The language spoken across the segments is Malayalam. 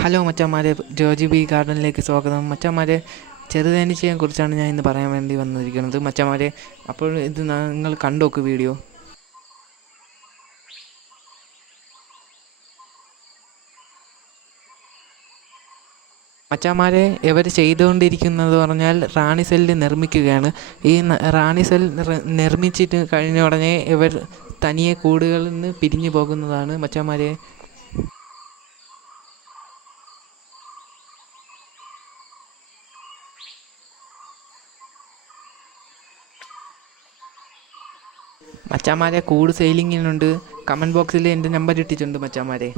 ഹലോ മച്ചാമാരെ ജോജി ബി ഗാർഡനിലേക്ക് സ്വാഗതം. മച്ചാമാരെ ചെറുതേനീച്ചയെ കുറിച്ചാണ് ഞാൻ ഇന്ന് പറയാൻ വേണ്ടി വന്നിരിക്കുന്നത്. മച്ചാമാരെ അപ്പോൾ ഇത് നിങ്ങൾ കണ്ടോക്ക് വീഡിയോ. മച്ചാമാരെ ഇവർ ചെയ്തുകൊണ്ടിരിക്കുന്നത് പറഞ്ഞാൽ റാണി സെല്ല് നിർമ്മിക്കുകയാണ്. ഈ റാണി സെൽ നിർമ്മിച്ചിട്ട് കഴിഞ്ഞ ഉടനെ ഇവർ തനിയെ കൂടുകളിൽ നിന്ന് പിരിഞ്ഞു പോകുന്നതാണ്. മച്ചാന്മാരെ മച്ചാന്മാരെ കൂട് സെയിലിങ്ങിനുണ്ട് കമന്റ് ബോക്സിൽ എന്റെ നമ്പർ ഇട്ടിട്ടുണ്ട് മച്ചാന്മാരെ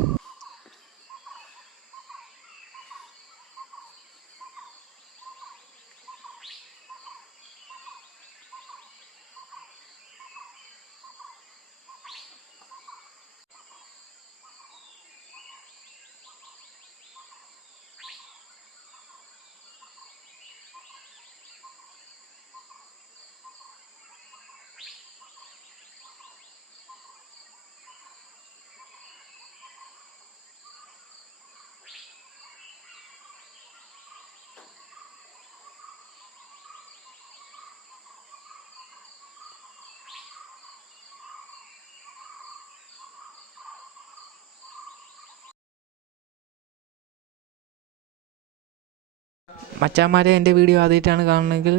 മച്ചാന്മാരെ എന്റെ വീഡിയോ ആദ്യമായിട്ടാണ് കാണുന്നതെങ്കിൽ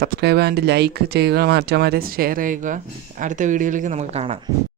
സബ്സ്ക്രൈബ് ആൻഡ് ലൈക്ക് ചെയ്യുക മച്ചാന്മാരെ ഷെയർ ചെയ്യുക. അടുത്ത വീഡിയോയിലേക്ക് നമുക്ക് കാണാം.